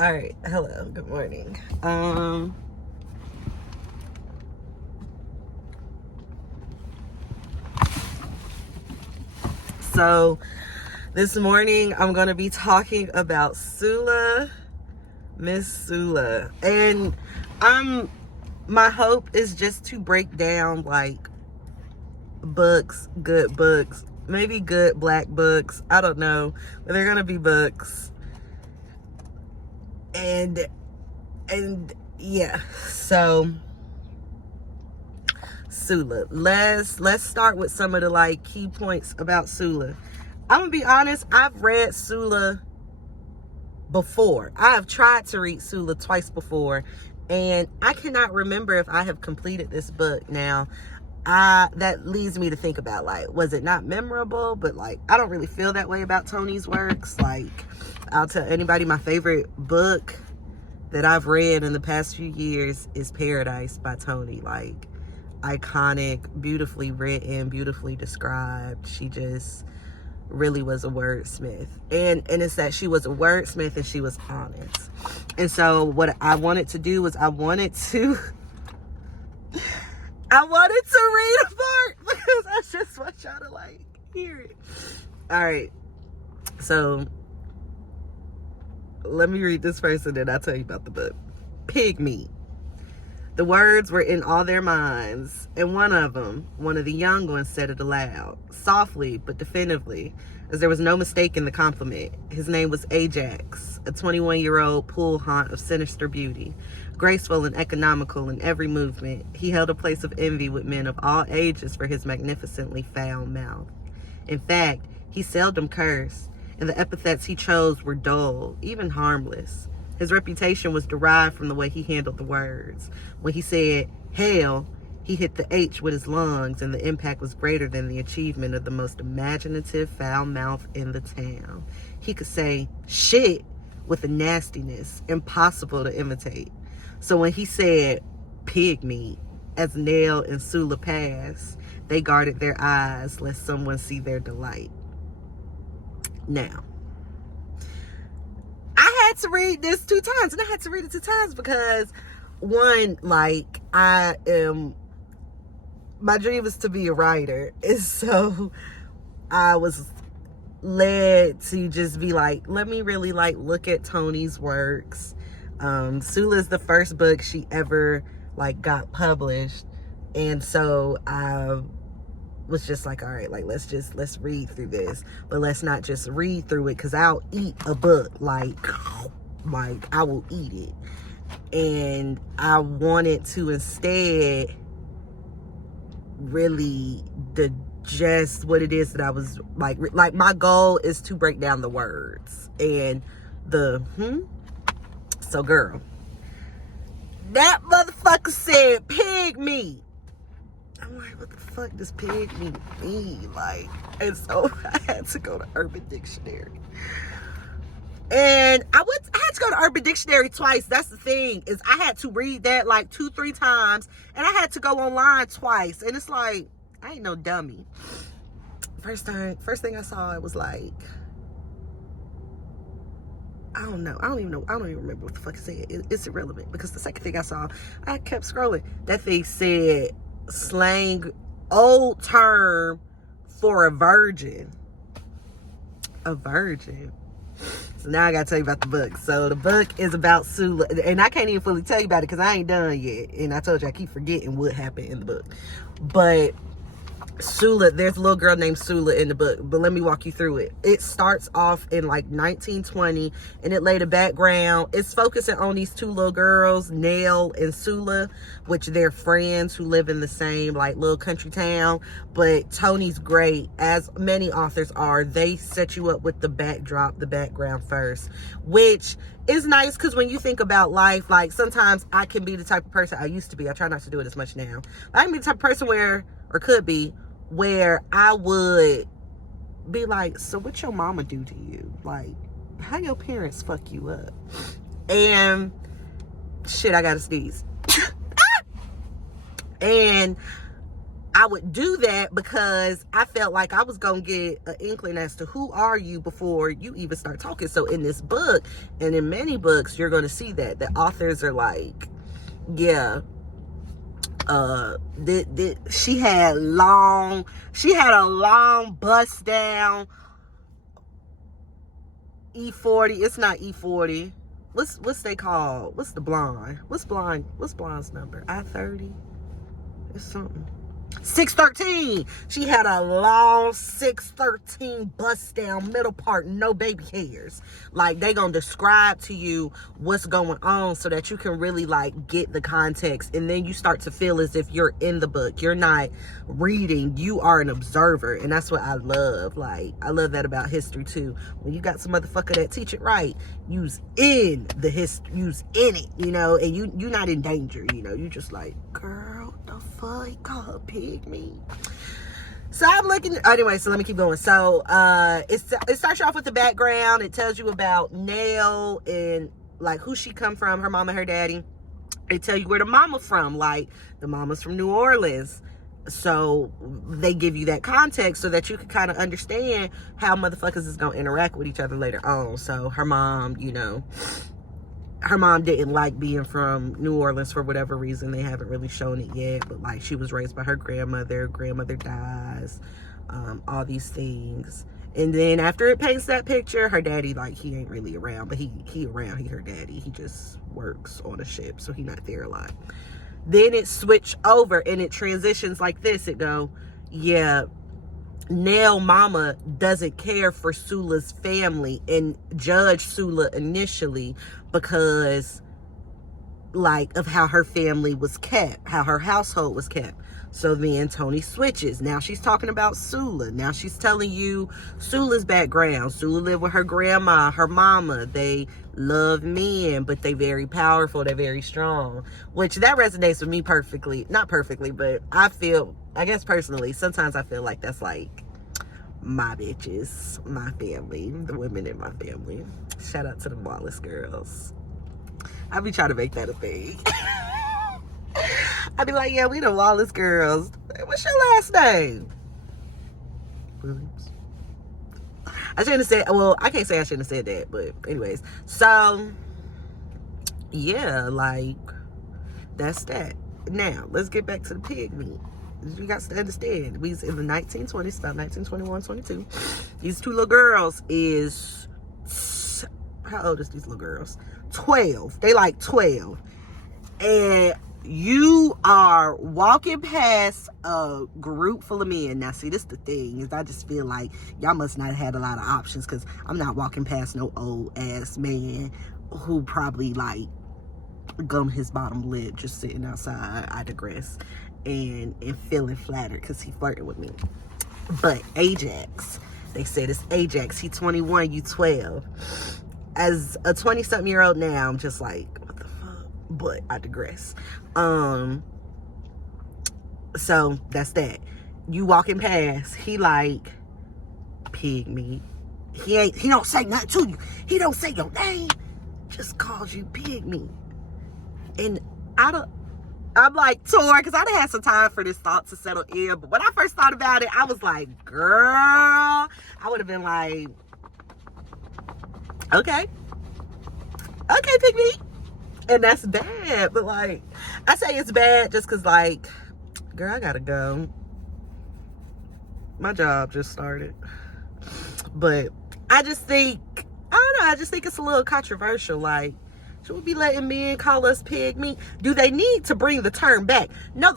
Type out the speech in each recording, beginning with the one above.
All right, hello, good morning. So this morning I'm gonna be talking about Sula, Miss Sula, and my hope is just to break down like good books, maybe good black books. I don't know, but they're gonna be books, and yeah. So Sula, let's start with some of the like key points about Sula. I'm gonna be honest, I've read Sula before. I have tried to read Sula twice before, and I cannot remember if I have completed this book. Now that leads me to think about, like, was it not memorable? But like, I don't really feel that way about Toni's works. Like, I'll tell anybody, my favorite book that I've read in the past few years is Paradise by Toni. Like, iconic, beautifully written, beautifully described. She just really was a wordsmith, and it's that she was a wordsmith and she was honest. And so what I wanted to do was I wanted to read a part because I just want y'all to like hear it. All right, so let me read this first and then I'll tell you about the book. Pig meat. The words were in all their minds, and one of the young ones, said it aloud, softly but definitively, as there was no mistaking the compliment. His name was Ajax, a 21-year-old pool haunt of sinister beauty, graceful and economical in every movement. He held a place of envy with men of all ages for his magnificently foul mouth. In fact, he seldom cursed, and the epithets he chose were dull, even harmless. His reputation was derived from the way he handled the words. When he said, hell, he hit the H with his lungs, and the impact was greater than the achievement of the most imaginative foul mouth in the town. He could say shit with a nastiness impossible to imitate. So when he said pig meat, as Nell and Sula passed, they guarded their eyes lest someone see their delight. Now, I had to read this 2 times, and I had to read it 2 times because, one, like, my dream is to be a writer, and so I was led to just be like, let me really like look at Toni's works. Sula is the first book she ever like got published, and so I was just like, all right, like let's read through this, but let's not just read through it, because I'll eat a book, like I will eat it. And I wanted to instead really digest what it is that I was like my goal is to break down the words and so girl, that motherfucker said pig meat. I'm like, what the fuck does pig meat mean? Like, and so I had to go to Urban Dictionary. And I had to go to Urban Dictionary twice. That's the thing, is I had to read that like 2-3 times, and I had to go online twice. And it's like, I ain't no dummy. First thing I saw, it was like, I don't even remember what the fuck it said. It's irrelevant, because the second thing I saw, I kept scrolling. That thing said slang, old term for a virgin. A virgin. So now I gotta tell you about the book. So the book is about Sula, and I can't even fully tell you about it because I ain't done yet. And I told you I keep forgetting what happened in the book. But Sula, there's a little girl named Sula in the book, but let me walk you through it. It starts off in like 1920, and it laid a background. It's focusing on these 2 little girls, Nell and Sula, which they're friends who live in the same like little country town. But Toni's great, as many authors are. They set you up with the backdrop, the background first, which is nice, because when you think about life, like sometimes I can be the type of person, I used to be, I try not to do it as much now, I can be the type of person where I would be like, so what your mama do to you? Like, how your parents fuck you up? And shit, I gotta sneeze. And I would do that because I felt like I was going to get an inkling as to who are you before you even start talking. So in this book, and in many books, you're going to see that the authors are like, yeah, she had a long bust down E40. It's not E40. What's they called? What's the blonde? What's blonde's number? I-30? It's something. 613. She had a long 613 bust down middle part, no baby hairs. Like, they gonna describe to you what's going on so that you can really like get the context, and then you start to feel as if you're in the book. You're not reading, you are an observer, and that's what I love. Like, I love that about history too. When you got some motherfucker that teach it right, you's in the history, you's in it, you know, and you're not in danger, you know. You just like, girl, the fuck, he called her pig me. So I'm looking, anyway, so let me keep going. So it starts you off with the background. It tells you about Nell and like who she come from, her mama, her daddy. They tell you where the mama from, like the mama's from New Orleans. So they give you that context so that you can kind of understand how motherfuckers is gonna interact with each other later on. So her mom, you know, her mom didn't like being from New Orleans for whatever reason. They haven't really shown it yet, but like she was raised by her grandmother dies, all these things. And then after it paints that picture, her daddy, like, he ain't really around, but he around, he her daddy. He just works on a ship, so he not there a lot. Then it switch over and it transitions like this. It go, yeah, Nell mama doesn't care for Sula's family and judge Sula initially because like of how her family was kept, how her household was kept. So then Toni switches. Now she's talking about Sula. Now she's telling you Sula's background. Sula lived with her grandma, her mama. They love men, but they very powerful. They're very strong, which that resonates with me perfectly. Not perfectly, but I guess personally, sometimes I feel like that's like my bitches, my family, the women in my family. Shout out to the Wallace girls. I be trying to make that a thing. I be like, yeah, we the Wallace girls. What's your last name? Williams. I shouldn't have said, well, I can't say I shouldn't have said that, but anyways. So, yeah, like, that's that. Now, let's get back to the pig meat. You got to understand, we was in the 1920s, about 1921, 22. These two little girls is, how old is these little girls? 12. They like 12. And you are walking past a group full of men. Now, see, this the thing, is I just feel like y'all must not have had a lot of options, because I'm not walking past no old ass man who probably like gummed his bottom lip just sitting outside. I digress. And feeling flattered because he flirted with me. But Ajax, they said it's Ajax. He 21, you 12. As a 20-something-year-old now, I'm just like, what the fuck? But I digress. So that's that. You walking past, he like pig meat. He don't say nothing to you. He don't say your name. Just calls you pig meat. And I'm like torn because I done had some time for this thought to settle in. But when I first thought about it, I was like, girl, I would have been like, okay, pig meat. And that's bad. But like, I say it's bad just because like, girl, I gotta go. My job just started. But I just think, I don't know, I just think it's a little controversial. Like, should we be letting men call us pig meat? Do they need to bring the term back? No,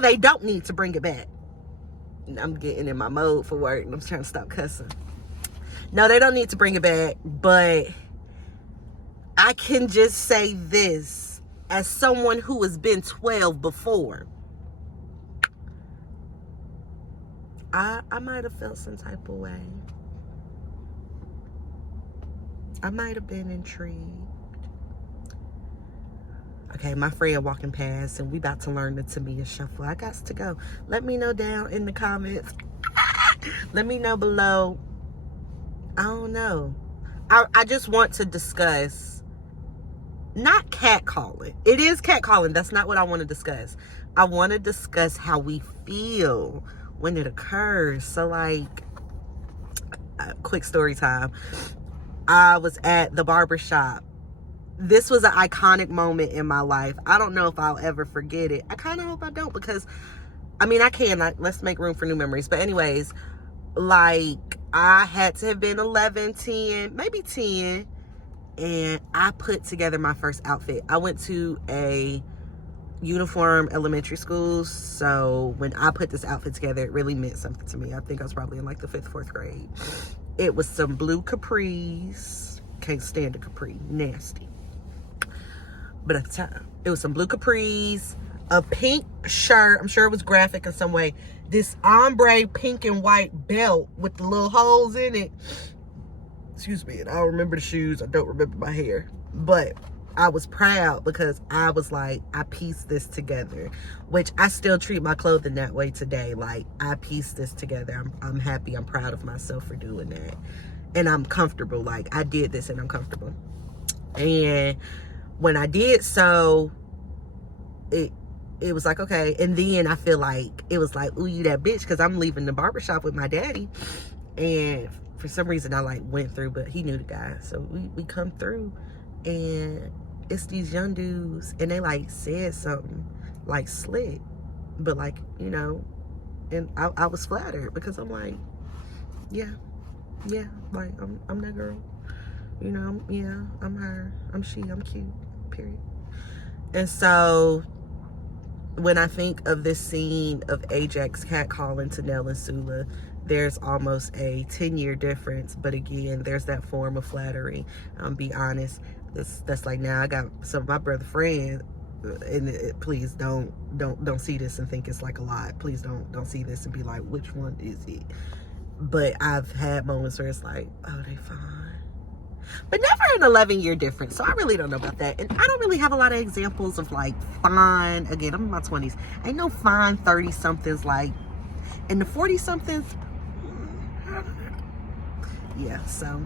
they don't need to bring it back. I'm getting in my mode for work and I'm trying to stop cussing. No, they don't need to bring it back, but I can just say this as someone who has been 12 before. I might have felt some type of way. I might have been intrigued. Okay, my friend walking past and we about to learn the Tamia Shuffle. I got to go. Let me know down in the comments. Let me know below. I don't know. I just want to discuss, not catcalling. It is catcalling. That's not what I want to discuss. I want to discuss how we feel when it occurs. So, like, quick story time. I was at the barber shop. This was an iconic moment in my life. I don't know if I'll ever forget it. I kind of hope I don't, because, I mean, I can. Let's make room for new memories. But anyways, like, I had to have been 11, 10, maybe 10. And I put together my first outfit. I went to a uniform elementary school, so when I put this outfit together, it really meant something to me. I think I was probably in like the 5th, 4th grade. It was some blue capris. Can't stand a capri, nasty. But at the time, it was some blue capris, a pink shirt. I'm sure it was graphic in some way. This ombre pink and white belt with the little holes in it. Excuse me. And I don't remember the shoes. I don't remember my hair. But I was proud because I was like, I pieced this together, which I still treat my clothing that way today. Like, I pieced this together. I'm happy. I'm proud of myself for doing that. And I'm comfortable. Like, I did this and I'm comfortable. And when I did so, it was like, okay. And then I feel like, it was like, ooh, you that bitch, because I'm leaving the barbershop with my daddy. And for some reason, I like went through, but he knew the guy. So we come through, and it's these young dudes, and they like said something like slick, but like, you know, and I was flattered because I'm like, yeah, like I'm that girl, you know, yeah, I'm her, I'm she, I'm cute, period. And so when I think of this scene of Ajax catcalling to Nell and Sula, there's almost a 10-year difference. But again, there's that form of flattery. Be honest. That's like, now I got some of my brother friends, and please don't see this and think it's like a lot. Please don't see this and be like, which one is it? But I've had moments where it's like, oh, they fine. But never an 11-year difference. So I really don't know about that. And I don't really have a lot of examples of like fine. Again, I'm in my 20s. Ain't no fine 30-somethings like, and the 40-somethings. Yeah, so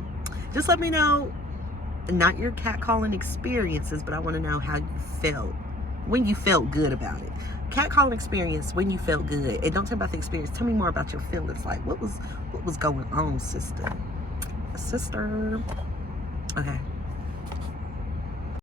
just let me know, not your catcalling experiences, but I want to know how you felt, when you felt good about it. Catcalling experience, when you felt good. And don't tell me about the experience. Tell me more about your feelings. Like, what was going on, sister? Okay.